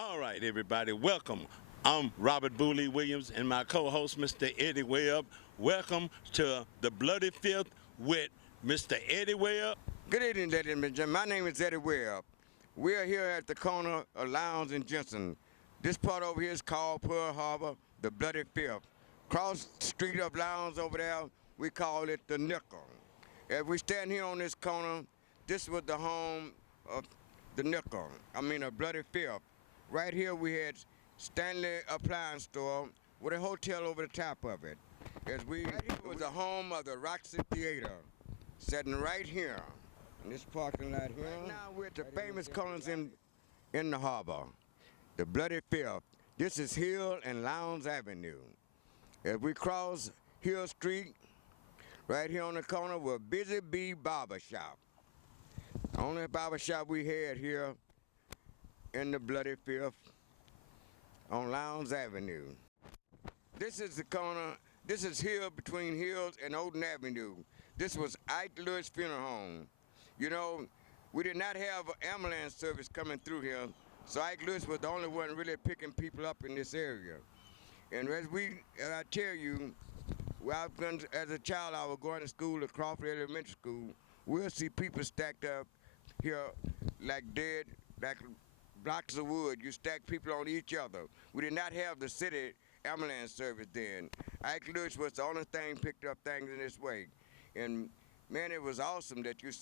All right, everybody, welcome. I'm Robert Booley Williams and my co-host, Mr. Eddie Webb. Welcome to the Bloody Fifth with Mr. Eddie Webb. Good evening, ladies and gentlemen. My name is Eddie Webb. We are here at the corner of Lyons and Jensen. This part over here is called Pearl Harbor, the Bloody Fifth. Cross the street of Lyons over there, we call it the Nickle. If we stand here on this corner, this was the home of the Nickle, a Bloody Fifth. Right here we had Stanley Appliance Store with a hotel over the top of it. Right here was the home of the Roxy Theater, sitting right here in this parking lot here. Right now we're at the famous corners in the harbor, the Bloody Fifth. This is Hill and Lowndes Avenue. As we cross Hill Street, right here on the corner was Busy Bee Barber Shop. The only barber shop we had here in the Bloody Fifth on Lowndes Avenue. This is the corner, this is Hill between Hills and Oden Avenue. This was Ike Lewis Funeral Home. You know, we did not have an ambulance service coming through here, so Ike Lewis was the only one really picking people up in this area. And as I tell you, as a child, I was going to school at Crawford Elementary School. We'll see people stacked up here like dead, like blocks of wood. You stack people on each other. We did not have the city ambulance service then. Ike Lewis was the only thing picked up things in this way. And man, it was awesome that you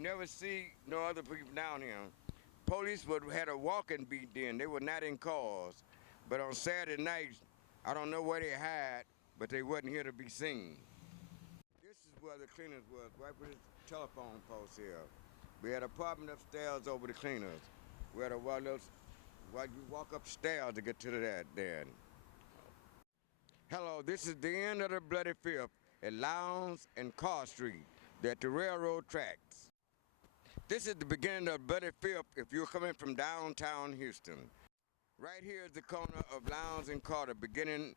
never see no other people down here. Police had a walking beat then. They were not in cars. But on Saturday nights, I don't know where they hide, but they wasn't here to be seen. This is where the cleaners was, right with this telephone post here. We had an apartment upstairs over the cleaners. We had you walk upstairs to get to that then. Hello, this is the end of the Bloody Fifth at Lowndes and Carr Street. They're at the railroad tracks. This is the beginning of Bloody Fifth if you're coming from downtown Houston. Right here is the corner of Lowndes and Carr, the beginning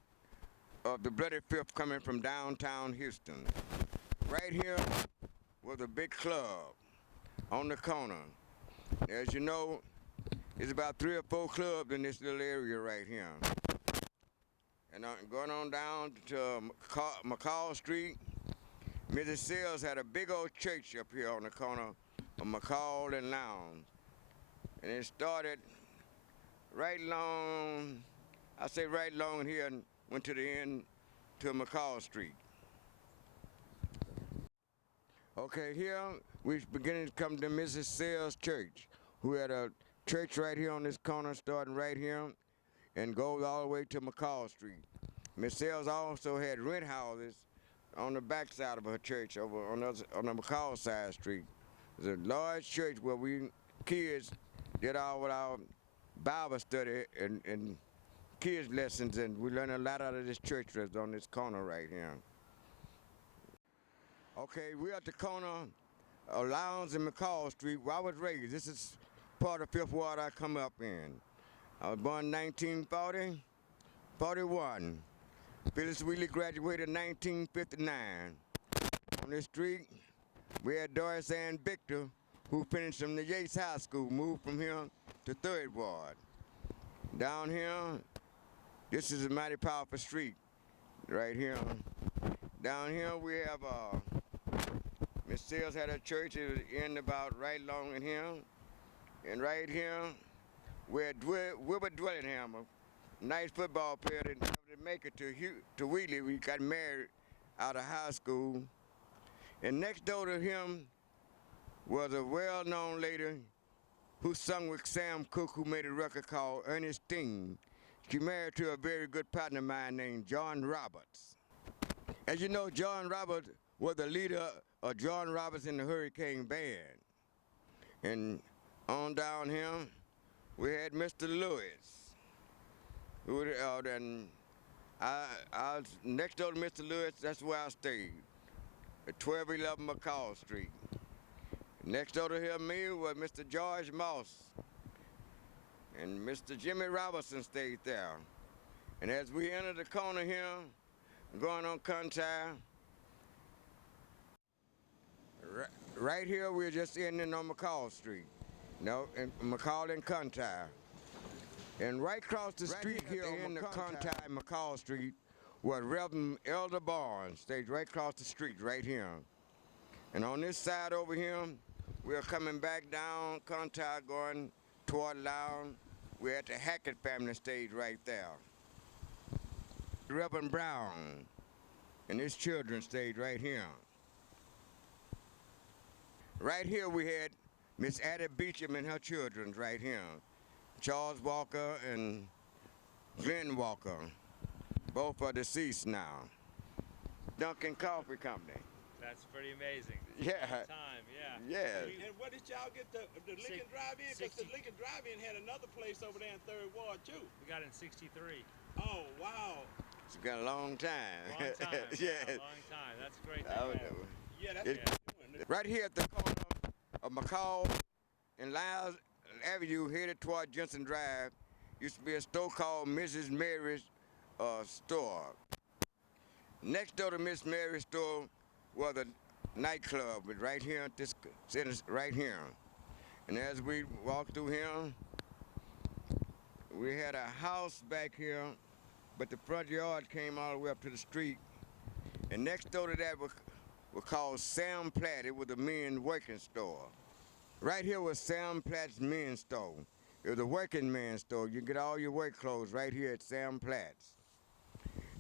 of the Bloody Fifth coming from downtown Houston. Right here was a big club on the corner. As you know, there's about 3 or 4 clubs in this little area right here. And going on down to McCall Street, Mrs. Sills had a big old church up here on the corner of McCall and Lowndes. And it started right along here and went to the end to McCall Street. Okay, here we're beginning to come to Mrs. Sills' church, who had a church right here on this corner, starting right here, and goes all the way to McCall Street. Miss Sills also had rent houses on the back side of her church over on the McCall side street. There's a large church where we kids did our Bible study and kids lessons, and we learned a lot out of this church that's on this corner right here. Okay, we're at the corner of Lyons and McCall Street where I was raised. This is part of Fifth Ward I come up in. I was born in 1941. Phillis Wheatley graduated in 1959. On this street, we had Doris Ann Victor, who finished from the Yates High School, moved from here to 3rd Ward. Down here, this is a mighty powerful street right here. Down here we have Miss Sills had a church. It was in about right along in here. And right here, we had Wilbur Dwellinghammer, nice football player that didn't make it to Wheatley. We got married out of high school. And next door to him was a well-known lady who sung with Sam Cooke, who made a record called Ernestine. She married to a very good partner of mine named John Roberts. As you know, John Roberts was the leader of John Roberts and the Hurricane Band. And on down here, we had Mr. Lewis. And I was next door to Mr. Lewis, that's where I stayed, at 1211 McCall Street. Next door to him, me, was Mr. George Moss. And Mr. Jimmy Robertson stayed there. And as we enter the corner here, going on Contar, right here we're just ending on McCall Street. No, in McCall and Contar. And right across the street here on the Untitled McCall Street was Reverend Elder Barnes, stays right across the street right here. And on this side over here, we're coming back down Untitled going toward Lyons. We're at the Hackett family stage right there. Reverend Brown and his children stayed right here. Right here we had Miss Addie Beecham and her children right here. Charles Walker and Glenn Walker, both are deceased now. Duncan Coffee Company. That's pretty amazing. Yeah. Time, yeah. Yeah. And what did y'all get the Lincoln Drive-In? Because the Lincoln Drive-In had another place over there in 3rd Ward too. We got it in 63. Oh, wow. It's been a long time. Long time. Yeah. Long time. That's great. Yeah, that's It- what we're doing. Right here at the corner of McCall and Lyons Avenue, headed toward Jensen Drive, used to be a store called Mrs. Mary's store. Next door to Miss Mary's store was a nightclub, but right here at this right here. And as we walked through here, we had a house back here, but the front yard came all the way up to the street. And next door to that was called Sam Platt. It was a men's working store. Right here was Sam Platt's men's store. It was a working man's store. You get all your work clothes right here at Sam Platt's.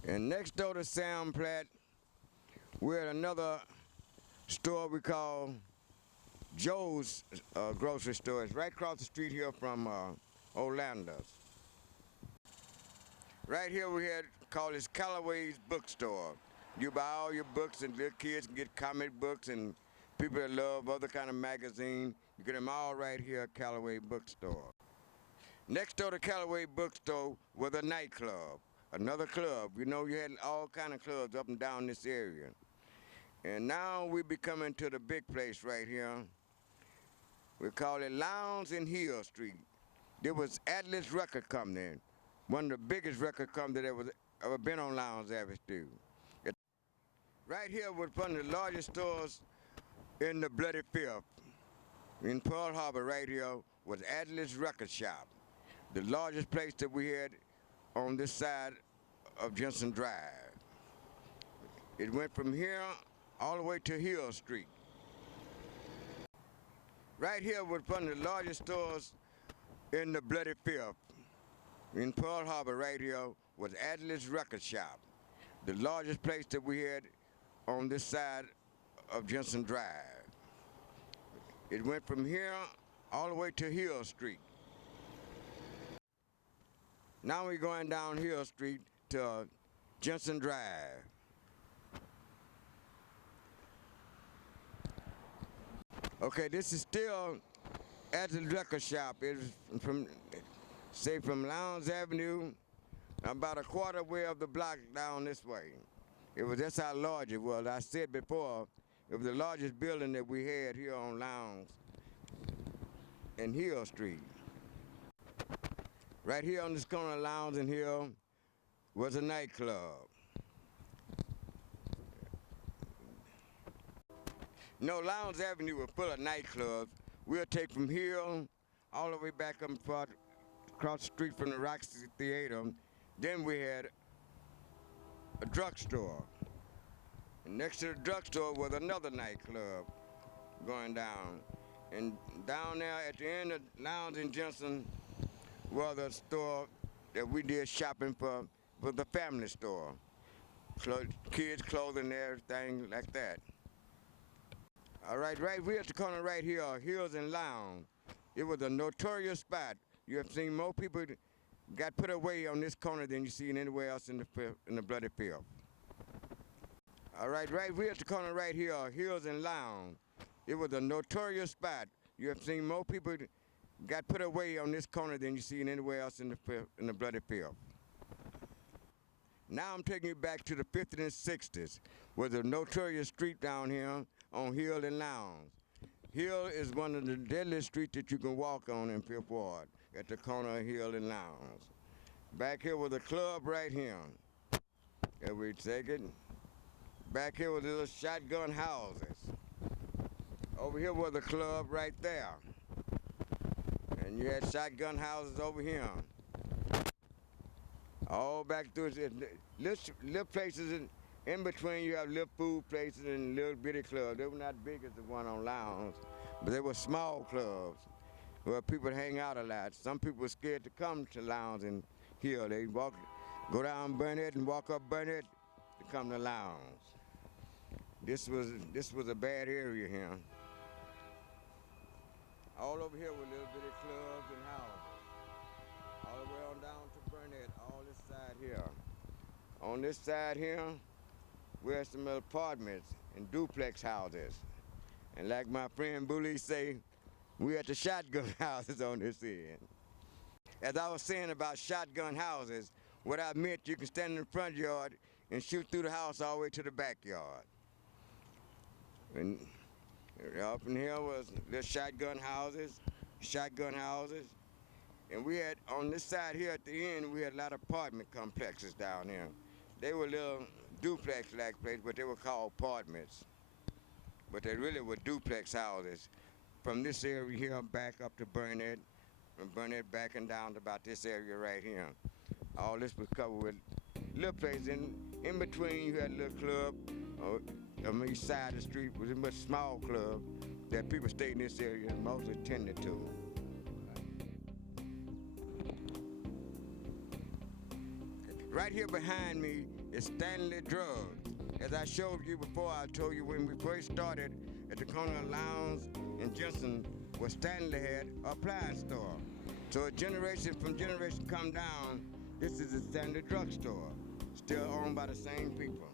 And next door to Sam Platt, we're at another store we call Joe's grocery store. It's right across the street here from Orlando's. Right here we had called this Callaway's bookstore. You buy all your books, and little kids can get comic books, and people that love other kind of magazines. You get them all right here at Callaway Bookstore. Next door to Callaway Bookstore was a nightclub, another club. You know, you had all kind of clubs up and down this area. And now we be coming to the big place right here. We call it Lyons and Hill Street. There was Atlas Record Company, one of the biggest record companies that was ever been on Lyons Avenue. Right here was one of the largest stores in the Bloody Fifth. In Pearl Harbor right here was Atlas Record Shop, the largest place that we had on this side of Jensen Drive. It went from here all the way to Hill Street. Right here was one of the largest stores in the Bloody Fifth. In Pearl Harbor right here was Atlas Record Shop, the largest place that we had on this side of Jensen Drive. It went from here all the way to Hill Street. Now we're going down Hill Street to Jensen Drive. Okay, this is still at the record shop. It's from Lyons Avenue, about a quarter way of the block down this way. That's how large it was. I said before, it was the largest building that we had here on Lyons and Hill Street. Right here on this corner of Lyons and Hill was a nightclub. No, Lyons Avenue was full of nightclubs. We'll take from here all the way back up across the street from the Roxy Theater. Then we had a drugstore. And next to the drugstore was another nightclub going down. And down there at the end of Lyons and Jensen was a store that we did shopping for the family store. Kids' clothing and everything like that. All right, we're at the corner right here, Hills and Lyons. It was a notorious spot. You have seen more people got put away on this corner than you see anywhere else in the Bloody Fifth. All right, we're at the corner right here, Hills and Lyons. It was a notorious spot. You have seen more people got put away on this corner than you see anywhere else in the Bloody Fifth. Now I'm taking you back to the 50's and 60's, was a notorious street down here on Hill and Lyons. Hill is one of the deadliest streets that you can walk on in Fifth Ward, at the corner of Hill and Lyons. Back here was a club right here. And we take it. Back here was little shotgun houses. Over here was a club right there. And you had shotgun houses over here. All back through it. Little places in between, you have little food places and little bitty clubs. They were not big as the one on Lyons, but they were small clubs where people hang out a lot. Some people were scared to come to Lyons and Hill. They go down Burnett and walk up Burnett to come to Lyons. This was a bad area here. All over here were little bitty clubs and houses. All the way on down to Burnett, all this side here. On this side here, we have some apartments and duplex houses. And like my friend Bully say, we at the shotgun houses on this end. As I was saying about shotgun houses, what I meant, you can stand in the front yard and shoot through the house all the way to the backyard. And up in here was little shotgun houses. And we had, on this side here at the end, we had a lot of apartment complexes down here. They were little duplex-like places, but they were called apartments. But they really were duplex houses. From this area here back up to Burnett, from Burnett back and down to about this area right here. All this was covered with little places. In between, you had a little club on the east side of the street. It was a much small club that people stayed in this area and mostly tended to. Right here behind me is Stanley Drugs. As I showed you before, I told you when we first started at the corner of Lyons and Jensen, where Stanley had an appliance store. So a generation from generation come down, this is a Stanley drugstore, still owned by the same people.